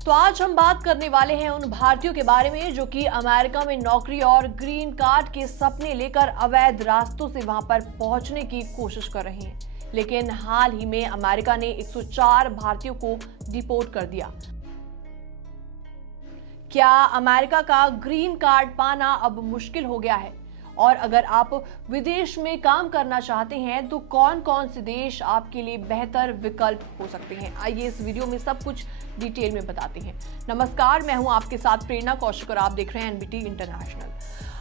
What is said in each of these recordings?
तो आज हम बात करने वाले हैं उन भारतीयों के बारे में जो कि अमेरिका में नौकरी और ग्रीन कार्ड के सपने लेकर अवैध रास्तों से वहां पर पहुंचने की कोशिश कर रहे हैं। लेकिन हाल ही में अमेरिका ने 104 भारतीयों को डिपोर्ट कर दिया। क्या अमेरिका का ग्रीन कार्ड पाना अब मुश्किल हो गया है? और अगर आप विदेश में काम करना चाहते हैं तो कौन कौन से देश आपके लिए बेहतर विकल्प हो सकते हैं, आइए इस वीडियो में सब कुछ डिटेल में बताते हैं। नमस्कार, मैं हूं आपके साथ प्रेरणा कौशिक और आप देख रहे हैं एनबीटी इंटरनेशनल।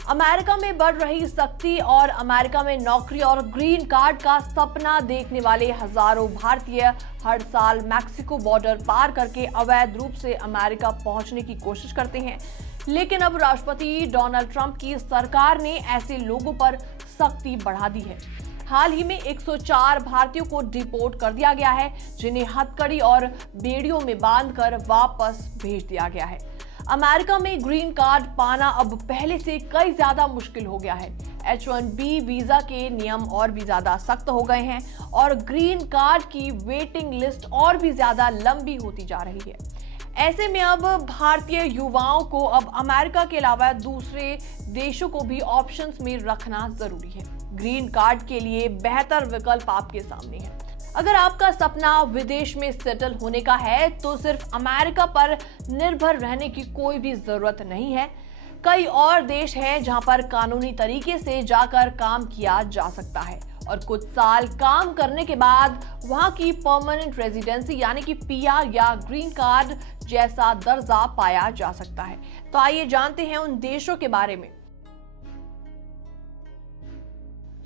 अमेरिका में बढ़ रही सख्ती और अमेरिका में नौकरी और ग्रीन कार्ड का सपना देखने वाले हजारों भारतीय हर साल मैक्सिको बॉर्डर पार करके अवैध रूप से अमेरिका पहुंचने की कोशिश करते हैं। लेकिन अब राष्ट्रपति डोनाल्ड ट्रंप की सरकार ने ऐसे लोगों पर सख्ती बढ़ा दी है। हाल ही में 104 भारतीयों को डिपोर्ट कर दिया गया है, जिन्हें हथकड़ी और बेड़ियों में बांधकर वापस भेज दिया गया है। अमेरिका में ग्रीन कार्ड पाना अब पहले से कई ज्यादा मुश्किल हो गया है। H-1B वीजा के नियम और भी ज्यादा सख्त हो गए हैं और ग्रीन कार्ड की वेटिंग लिस्ट और भी ज्यादा लंबी होती जा रही है। ऐसे में अब भारतीय युवाओं को अब अमेरिका के अलावा दूसरे देशों को भी ऑप्शंस में रखना जरूरी है। ग्रीन कार्ड के लिए बेहतर विकल्प आपके सामने है। अगर आपका सपना विदेश में सेटल होने का है तो सिर्फ अमेरिका पर निर्भर रहने की कोई भी जरूरत नहीं है। कई और देश हैं जहां पर कानूनी तरीके से जाकर काम किया जा सकता है और कुछ साल काम करने के बाद वहां की परमानेंट रेजिडेंसी यानी कि पीआर या ग्रीन कार्ड जैसा दर्जा पाया जा सकता है। तो आइए जानते हैं उन देशों के बारे में।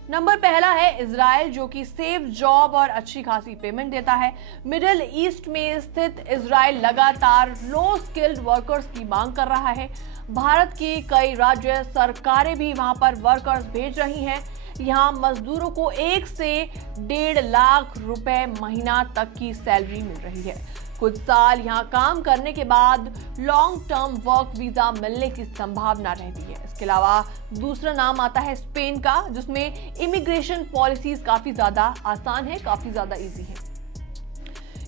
नंबर पहला है इजराइल, जो कि सेफ जॉब और अच्छी खासी पेमेंट देता है। मिडिल ईस्ट में स्थित इजराइल लगातार लो स्किल्ड वर्कर्स की मांग कर रहा है। भारत की कई राज्य सरकारें भी वहां पर वर्कर्स भेज रही हैं। यहाँ मजदूरों को 1 से 1.5 लाख रुपए महीना तक की सैलरी मिल रही है। कुछ साल यहाँ काम करने के बाद लॉन्ग टर्म वर्क वीजा मिलने की संभावना रहती है। इसके अलावा दूसरा नाम आता है स्पेन का, जिसमें इमिग्रेशन पॉलिसीज काफी ज्यादा आसान है, काफी ज्यादा इजी है।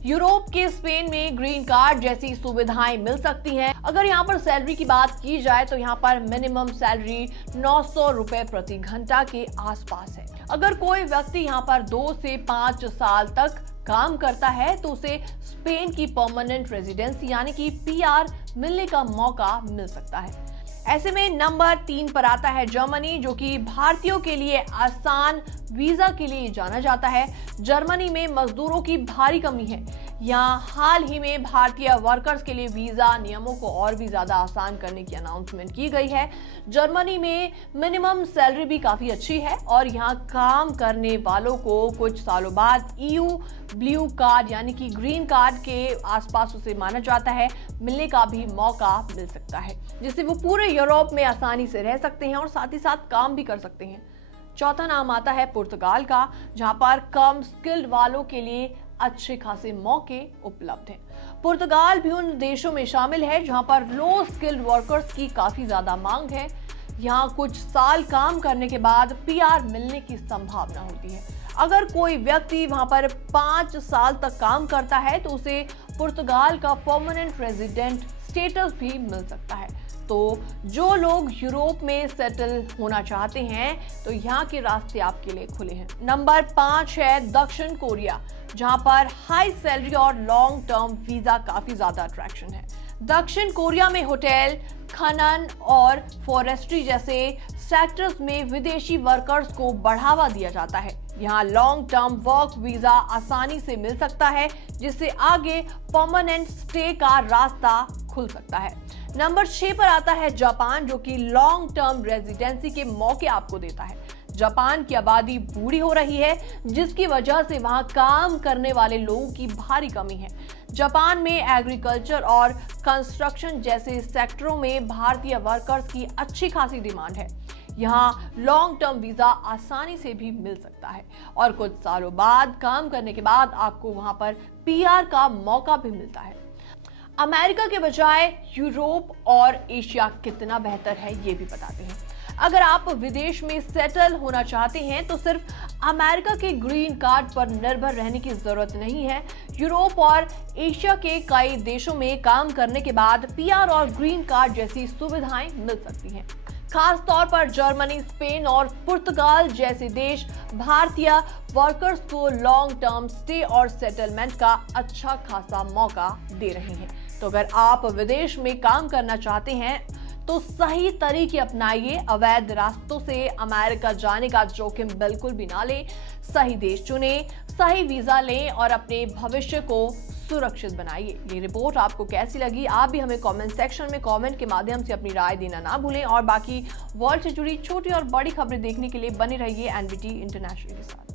यूरोप के स्पेन में ग्रीन कार्ड जैसी सुविधाएं मिल सकती हैं। अगर यहाँ पर सैलरी की बात की जाए तो यहाँ पर मिनिमम सैलरी 900 रुपए प्रति घंटा के आसपास है। अगर कोई व्यक्ति यहाँ पर 2 से 5 साल तक काम करता है तो उसे स्पेन की परमानेंट रेजिडेंसी यानी कि पीआर मिलने का मौका मिल सकता है। ऐसे में नंबर 3 पर आता है जर्मनी, जो कि भारतीयों के लिए आसान वीजा के लिए जाना जाता है। जर्मनी में मजदूरों की भारी कमी है। यहाँ हाल ही में भारतीय वर्कर्स के लिए वीजा नियमों को और भी ज्यादा आसान करने की अनाउंसमेंट की गई है। जर्मनी में मिनिमम सैलरी भी काफी अच्छी है और यहाँ काम करने वालों को कुछ सालों बाद ईयू ब्लू कार्ड यानी कि ग्रीन कार्ड के आसपास उसे माना जाता है, मिलने का भी मौका मिल सकता है, जिससे वो पूरे यूरोप में आसानी से रह सकते हैं और साथ ही साथ काम भी कर सकते हैं। चौथा नाम आता है पुर्तगाल का, जहां पर कम स्किल्ड वालों के लिए अच्छे खासे मौके उपलब्ध हैं। पुर्तगाल भी उन देशों में शामिल है जहां पर लो स्किल्ड वर्कर्स की काफी ज्यादा मांग है। यहाँ कुछ साल काम करने के बाद पीआर मिलने की संभावना होती है। अगर कोई व्यक्ति वहां पर 5 साल तक काम करता है तो उसे पुर्तगाल का परमानेंट रेजिडेंट स्टेटस भी मिल सकता है। तो जो लोग यूरोप में सेटल होना चाहते हैं तो यहाँ के रास्ते आपके लिए खुले हैं। नंबर 5 है दक्षिण कोरिया, जहां पर हाई सैलरी और लॉन्ग टर्म वीजा काफी ज्यादा अट्रैक्शन है। दक्षिण कोरिया में होटल, खनन और फॉरेस्ट्री जैसे सेक्टर्स में विदेशी वर्कर्स को बढ़ावा दिया जाता है। यहाँ लॉन्ग टर्म वर्क वीजा आसानी से मिल सकता है, जिससे आगे परमानेंट स्टे का रास्ता खुल सकता है। नंबर 6 पर आता है जापान, जो कि लॉन्ग टर्म रेजिडेंसी के मौके आपको देता है। जापान की आबादी बूढ़ी हो रही है, जिसकी वजह से वहां काम करने वाले लोगों की भारी कमी है। जापान में एग्रीकल्चर और कंस्ट्रक्शन जैसे सेक्टरों में भारतीय वर्कर्स की अच्छी खासी डिमांड है। यहाँ लॉन्ग टर्म वीजा आसानी से भी मिल सकता है और कुछ सालों बाद काम करने के बाद आपको वहां पर पीआर का मौका भी मिलता है। अमेरिका के बजाय यूरोप और एशिया कितना बेहतर है ये भी बताते हैं। अगर आप विदेश में सेटल होना चाहते हैं तो सिर्फ अमेरिका के ग्रीन कार्ड पर निर्भर रहने की जरूरत नहीं है। यूरोप और एशिया के कई देशों में काम करने के बाद पीआर और ग्रीन कार्ड जैसी सुविधाएं मिल सकती हैं। खास तौर पर जर्मनी, स्पेन और पुर्तगाल जैसे देश भारतीय वर्कर्स को लॉन्ग टर्म स्टे और सेटलमेंट का अच्छा खासा मौका दे रहे हैं। तो अगर आप विदेश में काम करना चाहते हैं तो सही तरीके अपनाइए। अवैध रास्तों से अमेरिका जाने का जोखिम बिल्कुल भी ना लें। सही देश चुनें, सही वीजा लें और अपने भविष्य को सुरक्षित बनाइए। ये रिपोर्ट आपको कैसी लगी? आप भी हमें कमेंट सेक्शन में कमेंट के माध्यम से अपनी राय देना ना भूलें और बाकी वर्ल्ड से जुड़ी छोटी और बड़ी खबरें देखने के लिए बने रहिए एनबीटी इंटरनेशनल के साथ।